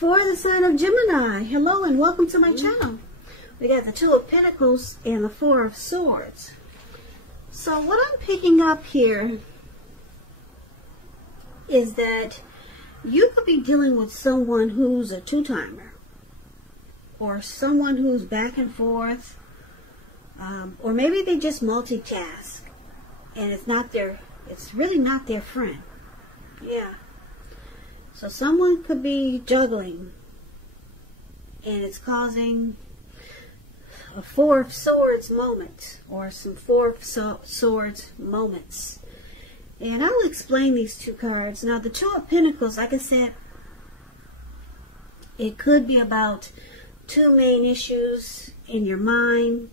for the sign of Gemini. Hello and welcome to my channel. We got the Two of Pentacles and the Four of Swords. So what I'm picking up here is that you could be dealing with someone who's a two-timer, or someone who's back and forth, or maybe they just multitask and it's really not their friend. Yeah. So someone could be juggling and it's causing a Four of Swords moment, or some Four of Swords moments. And I will explain these two cards. Now the Two of Pentacles, like I said, it could be about two main issues in your mind,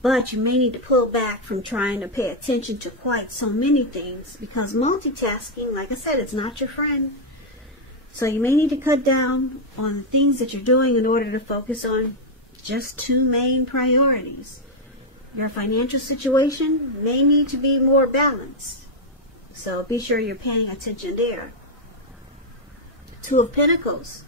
but you may need to pull back from trying to pay attention to quite so many things, because multitasking, like I said, it's not your friend. So you may need to cut down on the things that you're doing in order to focus on just two main priorities. Your financial situation may need to be more balanced, so be sure you're paying attention there. Two of Pentacles,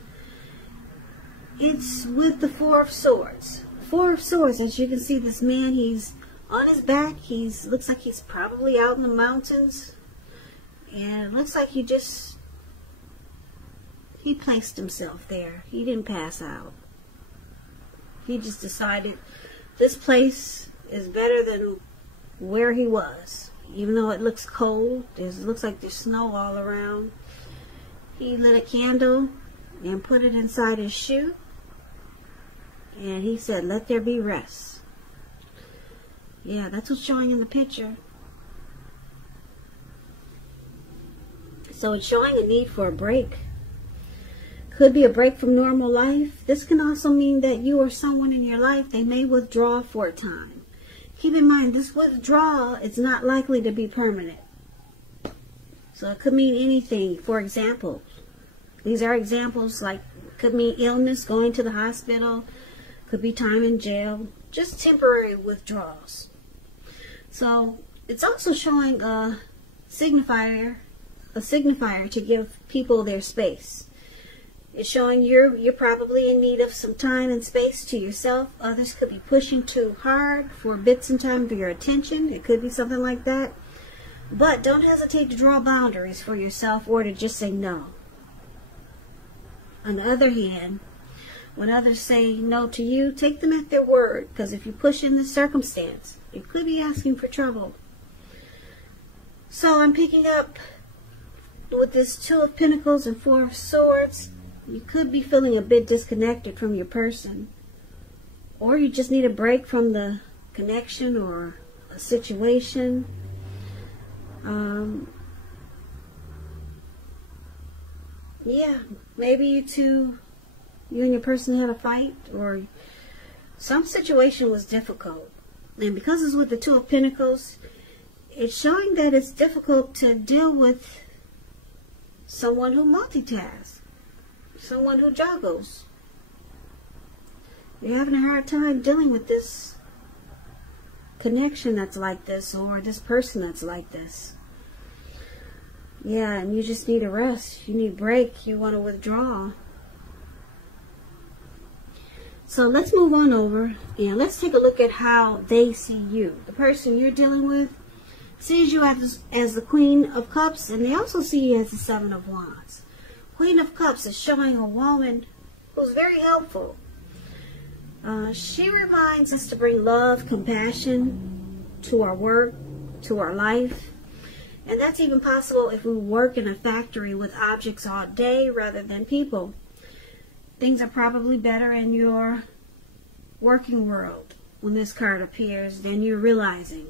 it's with the Four of Swords. Four of Swords, as you can see, this man, he's on his back. Looks like he's probably out in the mountains, and it looks like he placed himself there. He didn't pass out. He just decided this place is better than where he was. Even though it looks cold, it looks like there's snow all around. He lit a candle and put it inside his shoe. And he said, let there be rest. Yeah, that's what's showing in the picture. So it's showing a need for a break. Could be a break from normal life. This can also mean that you or someone in your life, they may withdraw for a time. Keep in mind, this withdrawal is not likely to be permanent. So it could mean anything. For example, these are examples, like could mean illness, going to the hospital, could be time in jail, just temporary withdrawals. So it's also showing a signifier to give people their space. It's showing you're probably in need of some time and space to yourself. Others could be pushing too hard for bits and time for your attention. It could be something like that. But don't hesitate to draw boundaries for yourself, or to just say no. On the other hand, when others say no to you, take them at their word, because if you push in this circumstance, you could be asking for trouble. So I'm picking up with this Two of Pentacles and Four of Swords. You could be feeling a bit disconnected from your person, or you just need a break from the connection or a situation. Yeah, maybe you and your person had a fight, or some situation was difficult. And because it's with the Two of Pentacles, it's showing that it's difficult to deal with someone who multitasks. Someone who juggles. You're having a hard time dealing with this connection that's like this, or this person that's like this. Yeah, and you just need a rest. You need a break. You want to withdraw. So let's move on over and let's take a look at how they see you. The person you're dealing with sees you as the Queen of Cups, and they also see you as the Seven of Wands. Queen of Cups is showing a woman who's very helpful. She reminds us to bring love, compassion to our work, to our life. And that's even possible if we work in a factory with objects all day rather than people. Things are probably better in your working world when this card appears than you're realizing,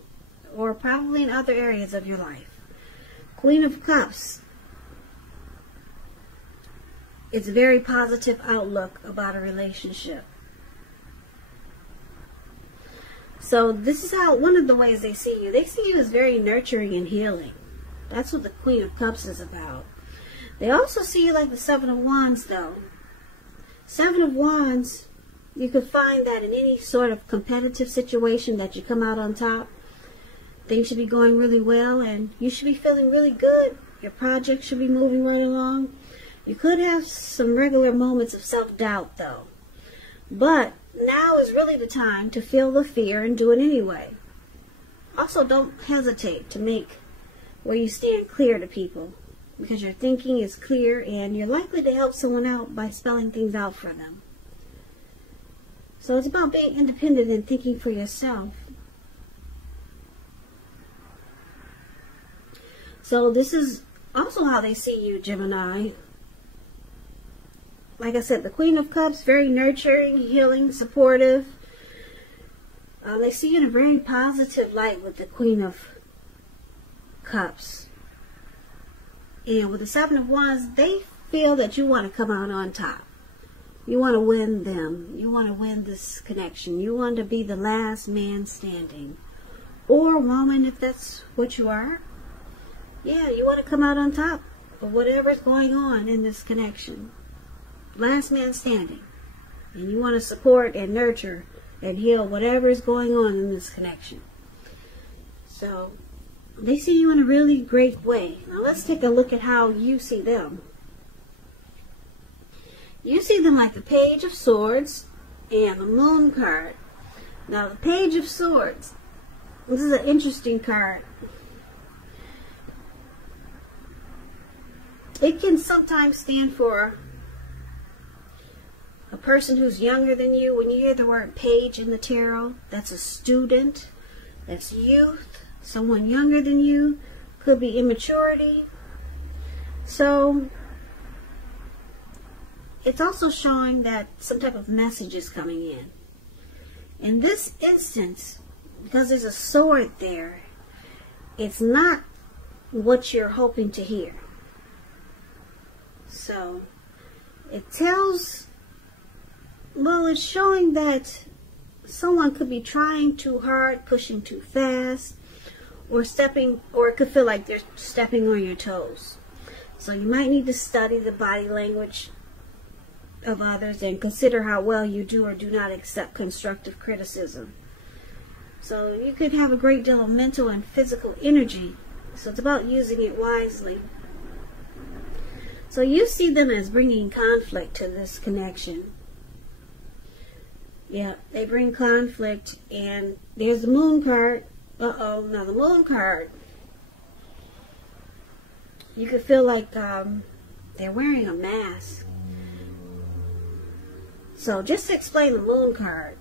or probably in other areas of your life. Queen of Cups. It's a very positive outlook about a relationship. So this is how, one of the ways they see you. They see you as very nurturing and healing. That's what the Queen of Cups is about. They also see you like the Seven of Wands, though. Seven of Wands, you could find that in any sort of competitive situation that you come out on top. Things should be going really well, and you should be feeling really good. Your project should be moving right along. You could have some regular moments of self-doubt though. But now is really the time to feel the fear and do it anyway. Also, don't hesitate to make where you stand clear to people, because your thinking is clear and you're likely to help someone out by spelling things out for them. So it's about being independent and thinking for yourself. So this is also how they see you, Gemini. Like I said, the Queen of Cups, very nurturing, healing, supportive. They see you in a very positive light with the Queen of Cups. And with the Seven of Wands, they feel that you want to come out on top. You want to win them. You want to win this connection. You want to be the last man standing. Or woman, if that's what you are. Yeah, you want to come out on top of whatever's going on in this connection. Last man standing. And you want to support and nurture and heal whatever is going on in this connection. So, they see you in a really great way. Now let's take a look at how you see them. You see them like the Page of Swords and the Moon card. Now the Page of Swords, this is an interesting card. It can sometimes stand for a person who's younger than you. When you hear the word page in the tarot, that's a student, that's youth, someone younger than you, could be immaturity. So it's also showing that some type of message is coming in. In this instance, because there's a sword there, it's not what you're hoping to hear. So it tells, well, it's showing that someone could be trying too hard, pushing too fast, or it could feel like they're stepping on your toes. So you might need to study the body language of others and consider how well you do or do not accept constructive criticism. So you could have a great deal of mental and physical energy. So it's about using it wisely. So you see them as bringing conflict to this connection. Yeah, they bring conflict. And there's the Moon card. Now the Moon card. You could feel like they're wearing a mask. So just to explain the Moon card.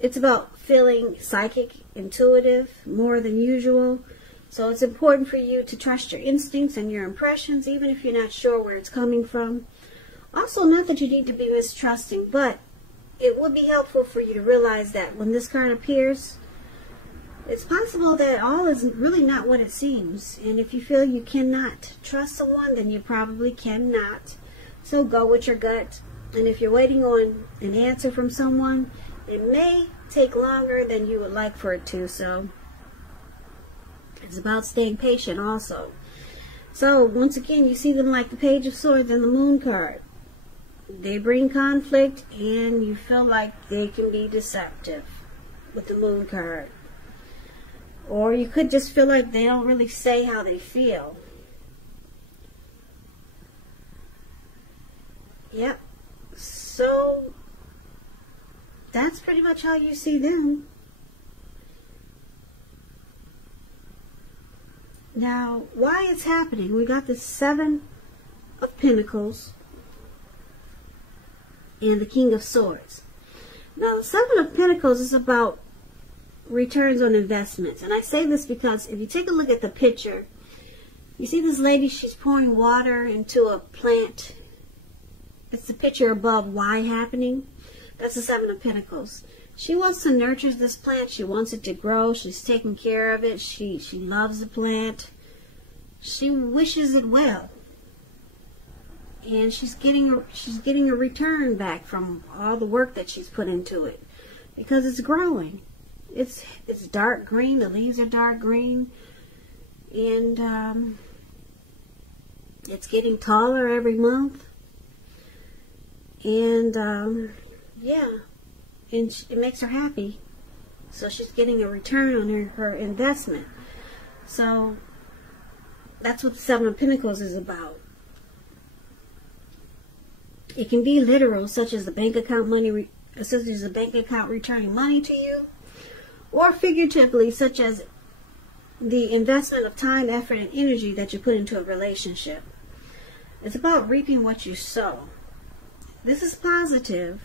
It's about feeling psychic, intuitive, more than usual. So it's important for you to trust your instincts and your impressions, even if you're not sure where it's coming from. Also, not that you need to be mistrusting, but it would be helpful for you to realize that when this card appears, it's possible that all is really not what it seems. And if you feel you cannot trust someone, then you probably cannot. So go with your gut. And if you're waiting on an answer from someone, it may take longer than you would like for it to. So it's about staying patient also. So once again, you see them like the Page of Swords and the Moon card. They bring conflict and you feel like they can be deceptive with the Moon card. Or you could just feel like they don't really say how they feel. Yep. So that's pretty much how you see them. Now, why it's happening? We got the Seven of Pentacles and the King of Swords. Now, the Seven of Pentacles is about returns on investments. And I say this because if you take a look at the picture, you see this lady, she's pouring water into a plant. It's the picture above, why happening? That's the Seven of Pentacles. She wants to nurture this plant. She wants it to grow. She's taking care of it. She loves the plant. She wishes it well. And she's getting a return back from all the work that she's put into it, because it's growing. It's dark green. The leaves are dark green, and it's getting taller every month. And yeah, and it makes her happy. So she's getting a return on her investment. So That's what the Seven of Pentacles is about. It can be literal, such as the bank account money, such as the bank account returning money to you, or figuratively, such as the investment of time, effort, and energy that you put into a relationship. It's about reaping what you sow. This is positive.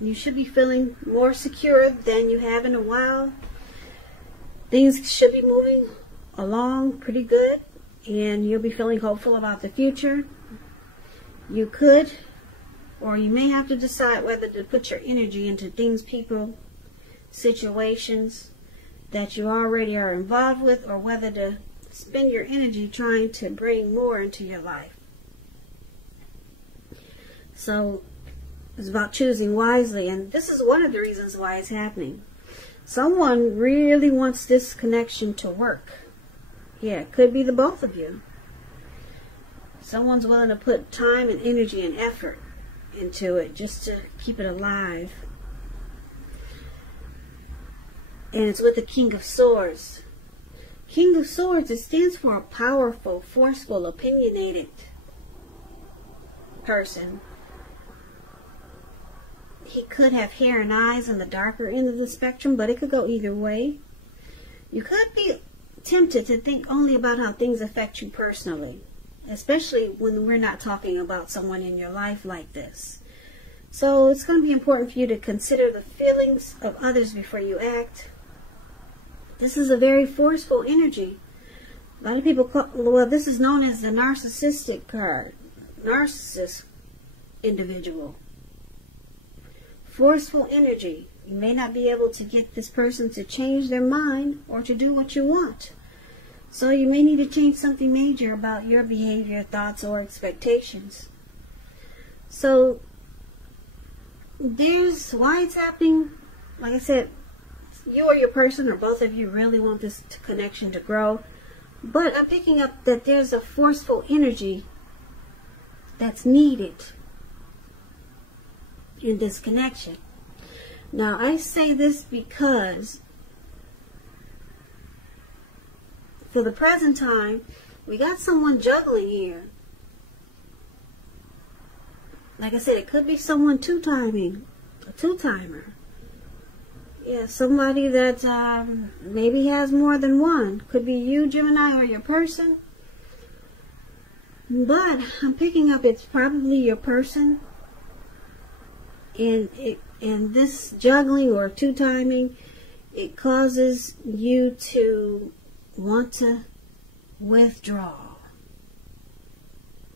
You should be feeling more secure than you have in a while. Things should be moving along pretty good, and you'll be feeling hopeful about the future. You could, or you may have to decide whether to put your energy into things, people, situations that you already are involved with, or whether to spend your energy trying to bring more into your life. So it's about choosing wisely, and this is one of the reasons why it's happening. Someone really wants this connection to work. Yeah, it could be the both of you. Someone's willing to put time and energy and effort into it just to keep it alive. And it's with the King of Swords. King of Swords, it stands for a powerful, forceful, opinionated person. He could have hair and eyes on the darker end of the spectrum, but it could go either way. You could be tempted to think only about how things affect you personally, especially when we're not talking about someone in your life like this. So it's going to be important for you to consider the feelings of others before you act. This is a very forceful energy. A lot of people call, well, this is known as the narcissistic card. Narcissist individual. Forceful energy. You may not be able to get this person to change their mind or to do what you want. So you may need to change something major about your behavior, thoughts, or expectations. So there's why it's happening. Like I said, you or your person, or both of you, really want this connection to grow. But I'm picking up that there's a forceful energy that's needed in this connection. Now, I say this because for the present time, we got someone juggling here. Like I said, it could be someone two-timing, a two-timer. Yeah, somebody that maybe has more than one. Could be you, Gemini, or your person. But I'm picking up it's probably your person. And this juggling or two-timing, it causes you to want to withdraw.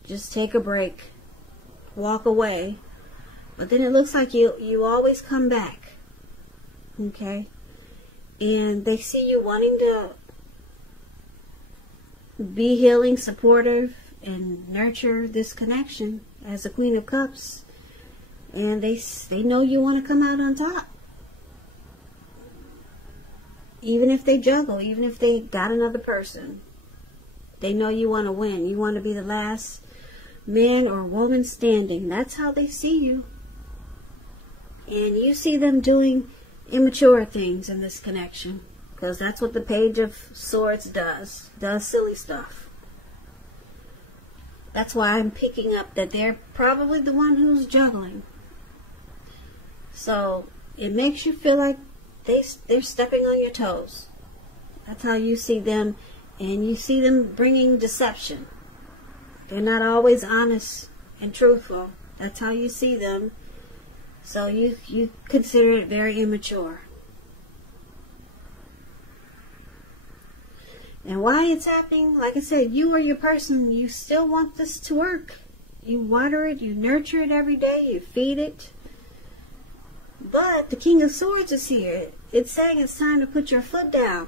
Just take a break. Walk away. But then it looks like you always come back. Okay? And they see you wanting to be healing, supportive, and nurture this connection as the Queen of Cups. And they know you want to come out on top. Even if they juggle, even if they got another person. They know you want to win. You want to be the last man or woman standing. That's how they see you. And you see them doing immature things in this connection. Because that's what the Page of Swords does. Does silly stuff. That's why I'm picking up that they're probably the one who's juggling. So it makes you feel like they're stepping on your toes. That's how you see them. And you see them bringing deception. They're not always honest and truthful. That's how you see them. So you consider it very immature. And why it's happening, like I said, you or your person, you still want this to work. You water it, you nurture it every day, you feed it. But the King of Swords is here. It's saying it's time to put your foot down.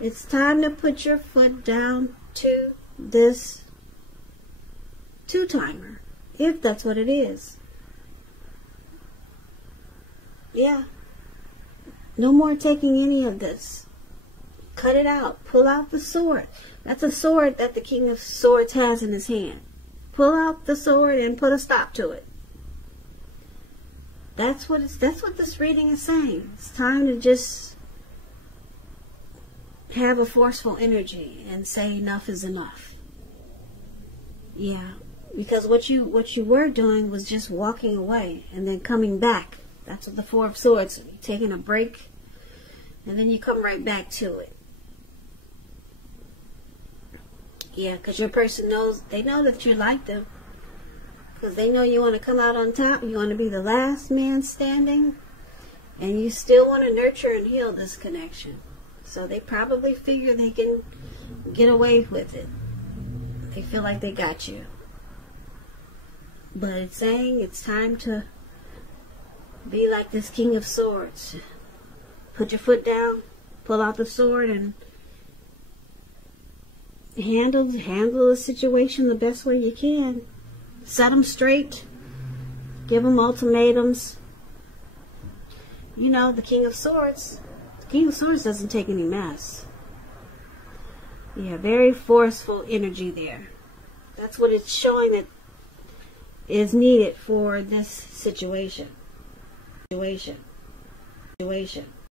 It's time to put your foot down to this two-timer, if that's what it is. Yeah. No more taking any of this. Cut it out. Pull out the sword. That's a sword that the King of Swords has in his hand. Pull out the sword and put a stop to it. That's what this reading is saying. It's time to just have a forceful energy and say enough is enough. Yeah, because what you were doing was just walking away and then coming back. That's what the Four of Swords, you're taking a break and then you come right back to it. Yeah, because your person knows, they know that you like them. Because they know you want to come out on top. You want to be the last man standing. And you still want to nurture and heal this connection. So they probably figure they can get away with it. They feel like they got you. But it's saying it's time to be like this King of Swords. Put your foot down, pull out the sword, and handle the situation the best way you can. Set them straight. Give them ultimatums. You know, the King of Swords doesn't take any mess. Yeah, very forceful energy there. That's what it's showing that is needed for this situation.